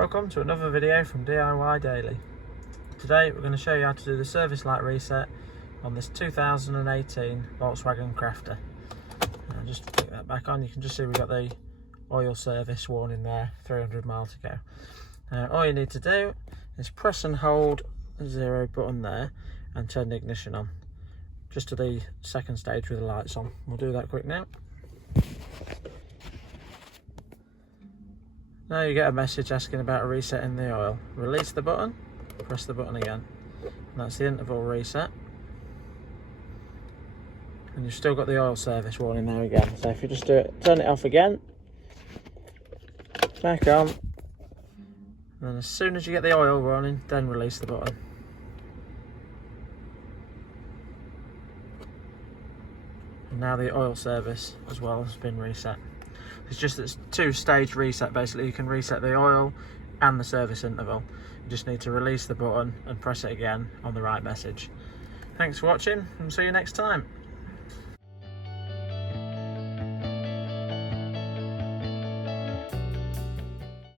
Welcome to another video from DIY Daily. Today we're going to show you how to do the service light reset on this 2018 Volkswagen Crafter. Just to put that back on, you can just see we've got the oil service warning there, 300 miles to go. All you need to do is press and hold the 0 button there and turn the ignition on, just to the second stage with the lights on. We'll do that quick now. Now you get a message asking about resetting the oil. Release the button, press the button again. And that's the interval reset. And you've still got the oil service warning there again. So if you just do it, turn it off again, back on, and then as soon as you get the oil running, then release the button. And now the oil service as well has been reset. It's just this two-stage reset basically. You can reset the oil and the service interval. You just need to release the button and press it again on the right message. Thanks for watching and see you next time.